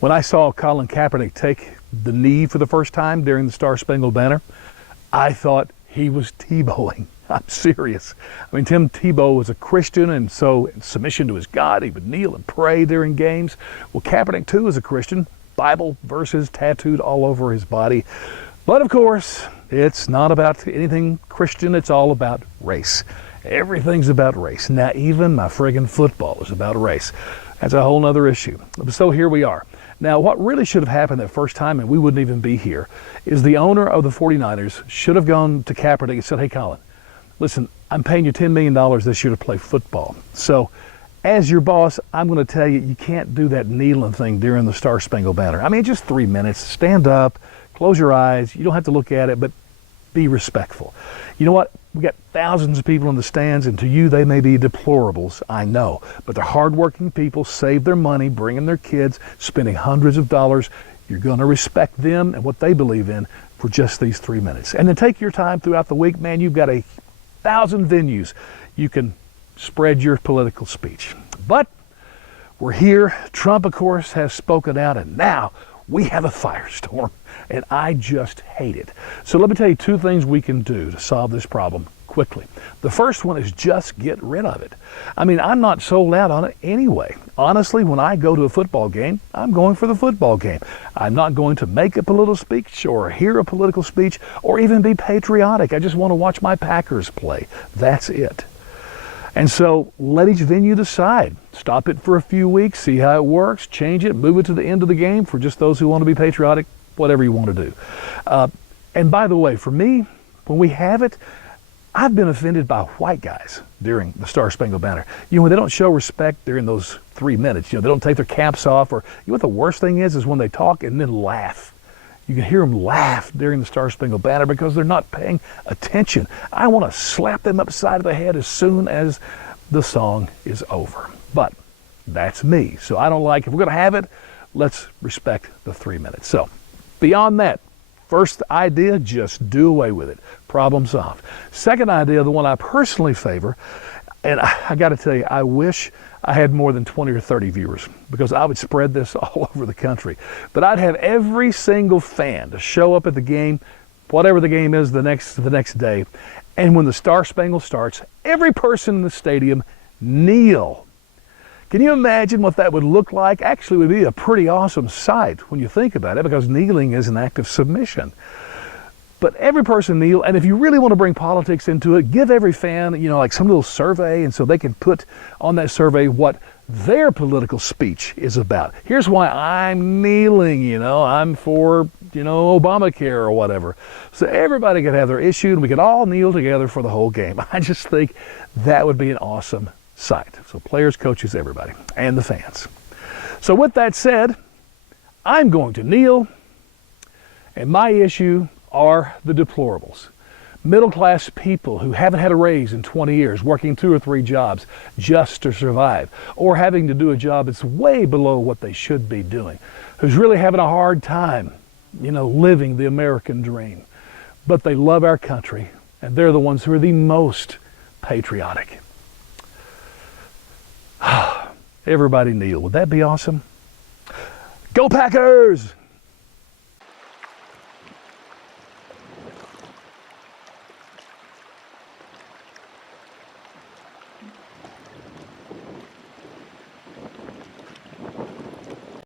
When I saw Colin Kaepernick take the knee for the first time during the Star-Spangled Banner, I thought he was Tebowing. I'm serious. I mean, Tim Tebow was a Christian, and so in submission to his God, he would kneel and pray during games. Well, Kaepernick, too, is a Christian. Bible verses tattooed all over his body. But, of course, it's not about anything Christian. It's all about race. Everything's about race. Now, even my friggin' football is about race. That's a whole other issue. So here we are. Now, what really should have happened that first time, and we wouldn't even be here, is the owner of the 49ers should have gone to Kaepernick and said, hey, Colin, listen, I'm paying you $10 million this year to play football. So as your boss, I'm going to tell you, you can't do that kneeling thing during the Star-Spangled Banner. I mean, just 3 minutes. Stand up, close your eyes. You don't have to look at it, but be respectful. You know what? We got thousands of people in the stands, and to you, they may be deplorables, I know. But they're hardworking people, save their money, bringing their kids, spending hundreds of dollars. You're going to respect them and what they believe in for just these 3 minutes. And then take your time throughout the week. Man, you've got 1,000 venues you can spread your political speech. But we're here. Trump, of course, has spoken out, and now we have a firestorm, and I just hate it. So let me tell you 2 things we can do to solve this problem quickly. The first one is just get rid of it. I mean, I'm not sold out on it anyway. Honestly, when I go to a football game, I'm going for the football game. I'm not going to make a political speech or hear a political speech or even be patriotic. I just want to watch my Packers play. That's it. And so let each venue decide. Stop it for a few weeks, see how it works, change it, move it to the end of the game for just those who want to be patriotic, whatever you want to do. And by the way, for me, when we have it, I've been offended by white guys during the Star-Spangled Banner. You know, when they don't show respect during those 3 minutes, you know, they don't take their caps off, or you know what the worst thing is when they talk and then laugh. You can hear them laugh during the Star-Spangled Banner because they're not paying attention. I want to slap them upside the head as soon as the song is over. But that's me. So I don't like, if we're going to have it, let's respect the 3 minutes. So beyond that, first idea, just do away with it. Problem solved. Second idea, the one I personally favor, and I got to tell you, I wish I had more than 20 or 30 viewers because I would spread this all over the country. But I'd have every single fan to show up at the game, whatever the game is the next day. And when the Star-Spangled starts, every person in the stadium kneel. Can you imagine what that would look like? Actually, it would be a pretty awesome sight when you think about it, because kneeling is an act of submission. But every person kneel, and if you really want to bring politics into it, give every fan, you know, like some little survey, and so they can put on that survey what their political speech is about. Here's why I'm kneeling, you know, I'm for, you know, Obamacare or whatever. So everybody could have their issue, and we could all kneel together for the whole game. I just think that would be an awesome sight. So players, coaches, everybody, and the fans. So with that said, I'm going to kneel, and my issue are the deplorables. Middle-class people who haven't had a raise in 20 years, working 2 or 3 jobs just to survive, or having to do a job that's way below what they should be doing, who's really having a hard time, you know, living the American dream. But they love our country, and they're the ones who are the most patriotic. Everybody kneel. Would that be awesome? Go Packers!